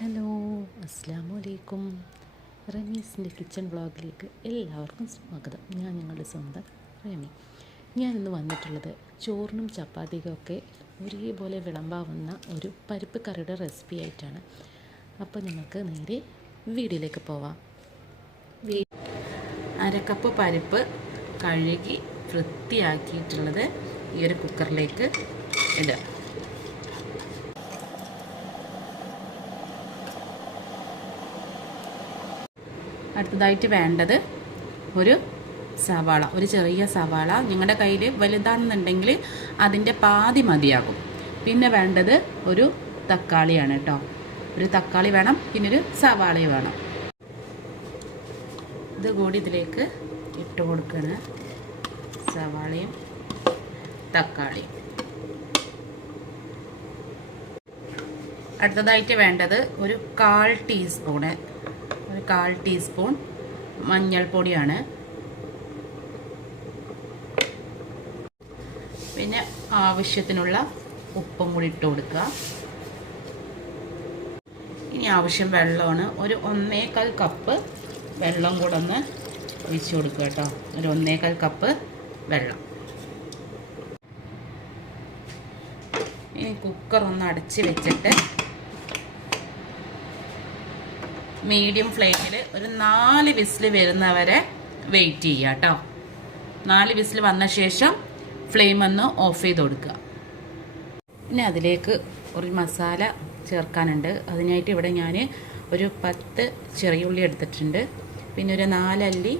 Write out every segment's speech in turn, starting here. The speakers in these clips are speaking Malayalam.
ഹലോ അസ്സാം വലൈക്കും റമീസിന്റെ കിച്ചൺ വ്ളോഗിലേക്ക് എല്ലാവർക്കും സ്വാഗതം. ഞാൻ ഞങ്ങളുടെ സ്വന്തം റമി. ഞാനിന്ന് വന്നിട്ടുള്ളത് ചോറിനും ചപ്പാത്തിക്കും ഒക്കെ ഒരേപോലെ വിളമ്പാവുന്ന ഒരു പരിപ്പ് കറിയുടെ റെസിപ്പി ആയിട്ടാണ്. അപ്പോൾ നമുക്ക് നേരെ വീഡിയോയിലേക്ക് പോവാം. അരക്കപ്പ് പരിപ്പ് കഴുകി വൃത്തിയാക്കിയിട്ടുള്ളത് ഈ ഒരു കുക്കറിലേക്ക് ഇടുക. അടുത്തതായിട്ട് വേണ്ടത് ഒരു സവാള ഒരു ചെറിയ സവാള നിങ്ങളുടെ കയ്യിൽ വലുതാണെന്നുണ്ടെങ്കിൽ അതിന്റെ പാതി മതിയാകും. പിന്നെ വേണ്ടത് ഒരു തക്കാളിയാണ് കേട്ടോ. ഒരു തക്കാളി വേണം പിന്നെ ഒരു സവാളയും വേണം. ഇത് കൂടി ഇതിലേക്ക് ഇട്ട് കൊടുക്കണ സവാളയും തക്കാളിയും. അടുത്തതായിട്ട് വേണ്ടത് ഒരു കാൽ ടീസ്പൂണ് കാൽ ടീസ്പൂൺ മഞ്ഞൾപ്പൊടിയാണ്. പിന്നെ ആവശ്യത്തിനുള്ള ഉപ്പും കൂടി ഇട്ട് കൊടുക്കുക. ഇനി ആവശ്യം വെള്ളമാണ്. ഒരു ഒന്നേകാൽ കപ്പ് വെള്ളം കൂടെ ഒന്ന് ഒഴിച്ചു കൊടുക്കുക കേട്ടോ. ഒരു ഒന്നേകാൽ കപ്പ് വെള്ളം. ഇനി കുക്കർ ഒന്ന് അടച്ച് വെച്ചിട്ട് മീഡിയം ഫ്ലെയിമിൽ ഒരു നാല് വിസിൽ വരുന്നവരെ വെയിറ്റ് ചെയ്യുക കേട്ടോ. നാല് വിസിൽ വന്ന ശേഷം ഫ്ലെയിം ഒന്ന് ഓഫ് ചെയ്ത് കൊടുക്കുക. പിന്നെ അതിലേക്ക് ഒരു മസാല ചേർക്കാനുണ്ട്. അതിനായിട്ട് ഇവിടെ ഞാൻ ഒരു പത്ത് ചെറിയുള്ളി എടുത്തിട്ടുണ്ട്. പിന്നെ ഒരു നാലല്ലി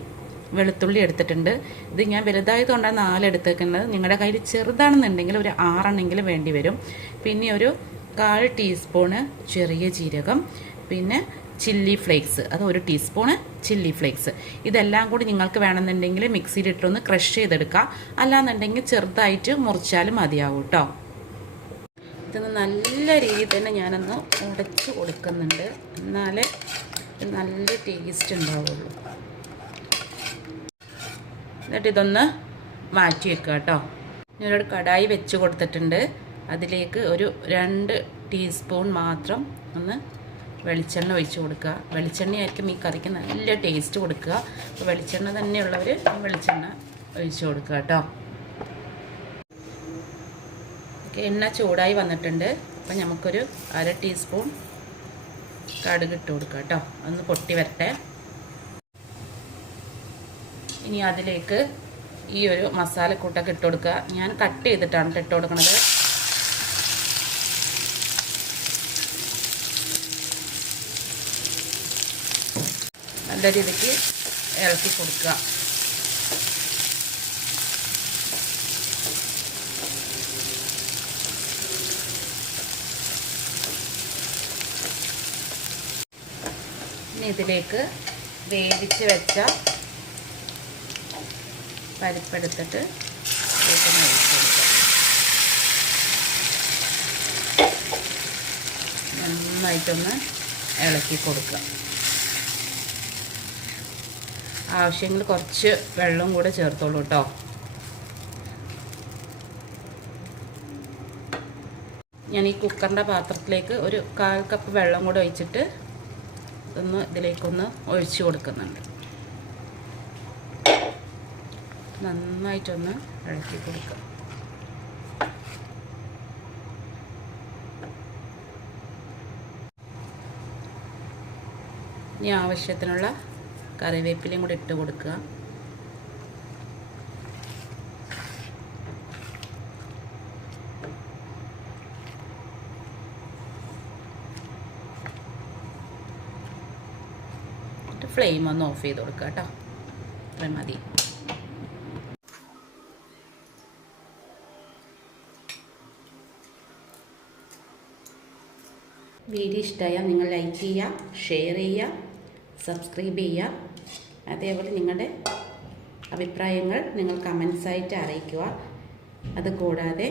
വെളുത്തുള്ളി എടുത്തിട്ടുണ്ട്. ഇത് ഞാൻ വലുതായതുകൊണ്ടാണ് നാല് എടുത്തേക്കുന്നത്. നിങ്ങളുടെ കയ്യിൽ ചെറുതാണെന്നുണ്ടെങ്കിൽ ഒരു ആറെണ്ണെങ്കിലും വേണ്ടി വരും. പിന്നെ ഒരു കാൽ ടീസ്പൂണ് ചെറിയ ജീരകം. പിന്നെ ചില്ലി ഫ്ലേക്സ്. അത് ഒരു ടീസ്പൂണ് ചില്ലി ഫ്ലേക്സ്. ഇതെല്ലാം കൂടി നിങ്ങൾക്ക് വേണമെന്നുണ്ടെങ്കിൽ മിക്സിയിലിട്ടൊന്ന് ക്രഷ് ചെയ്തെടുക്കുക അല്ലാന്നുണ്ടെങ്കിൽ ചെറുതായിട്ട് മുറിച്ചാലും മതിയാവും കേട്ടോ ഇതൊന്ന് നല്ല രീതിയിൽ തന്നെ ഞാനൊന്ന് ഉടച്ച് കൊടുക്കുന്നുണ്ട്. എന്നാലേ നല്ല ടേസ്റ്റ് ഉണ്ടാവുള്ളൂ. എന്നിട്ട് ഇതൊന്ന് മാറ്റി വെക്കുക കേട്ടോ ഞാനൊരു കടായി വെച്ച് കൊടുത്തിട്ടുണ്ട്. അതിലേക്ക് ഒരു രണ്ട് ടീസ്പൂൺ മാത്രം ഒന്ന് വെളിച്ചെണ്ണ ഒഴിച്ച് കൊടുക്കുക. വെളിച്ചെണ്ണയായിരിക്കും ഈ കറിക്ക് നല്ല ടേസ്റ്റ് കൊടുക്കുക. അപ്പോൾ വെളിച്ചെണ്ണ തന്നെയുള്ളവർ വെളിച്ചെണ്ണ ഒഴിച്ച് കൊടുക്കുക കേട്ടോ. എണ്ണ ചൂടായി വന്നിട്ടുണ്ട്. അപ്പം നമുക്കൊരു അര ടീസ്പൂൺ കടുക് ഇട്ട് കൊടുക്കുക കേട്ടോ. ഒന്ന് പൊട്ടി വരട്ടെ. ഇനി അതിലേക്ക് ഈ ഒരു മസാലക്കൂട്ടൊക്കെ ഇട്ട് കൊടുക്കുക. ഞാൻ കട്ട് ചെയ്തിട്ടാണ് ഇട്ട് കൊടുക്കുന്നത് നല്ല രീതിക്ക് ഇളക്കി കൊടുക്കുക. ഇനി ഇതിലേക്ക് വേവിച്ച് വെച്ച പരിപ്പെടുത്തിട്ട് നന്നായിട്ടൊന്ന് ഇളക്കി കൊടുക്കുക. ആവശ്യമെങ്കിൽ കുറച്ച് വെള്ളം കൂടെ ചേർത്തോളൂ കേട്ടോ ഞാൻ ഈ കുക്കറിന്റെ പാത്രത്തിലേക്ക് ഒരു കാൽ കപ്പ് വെള്ളം കൂടെ ഒഴിച്ചിട്ട് ഒന്ന് ഇതിലേക്കൊന്ന് ഒഴിച്ചു കൊടുക്കുന്നുണ്ട്. നന്നായിട്ടൊന്ന് ഇളക്കി കൊടുക്കാം. ഇനി ആവശ്യത്തിനുള്ള കറിവേപ്പിലയും കൂടി ഇട്ട് കൊടുക്കുക. ഫ്ലെയിം ഒന്ന് ഓഫ് ചെയ്ത് കൊടുക്കുക കേട്ടോ. അത്രയും മതി. വീഡിയോ ഇഷ്ടമായാൽ നിങ്ങൾ ലൈക്ക് ചെയ്യുക ഷെയർ ചെയ്യുക. സബ്സ്ക്രൈബ് ചെയ്യുക. അതേപോലെ നിങ്ങളുടെ അഭിപ്രായങ്ങൾ നിങ്ങൾ കമൻസായിട്ട് അറിയിക്കുക. അതുകൂടാതെ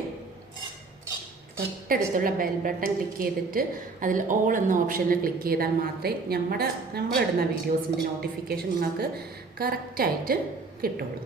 തൊട്ടടുത്തുള്ള ബെൽ ബട്ടൺ ക്ലിക്ക് ചെയ്തിട്ട് അതിൽ ഓൾ എന്ന ഓപ്ഷനിൽ ക്ലിക്ക് ചെയ്താൽ മാത്രമേ നമ്മുടെ നമ്മളിടുന്ന വീഡിയോസിന്റെ നോട്ടിഫിക്കേഷൻ നിങ്ങൾക്ക് കറക്റ്റായിട്ട് കിട്ടുള്ളൂ.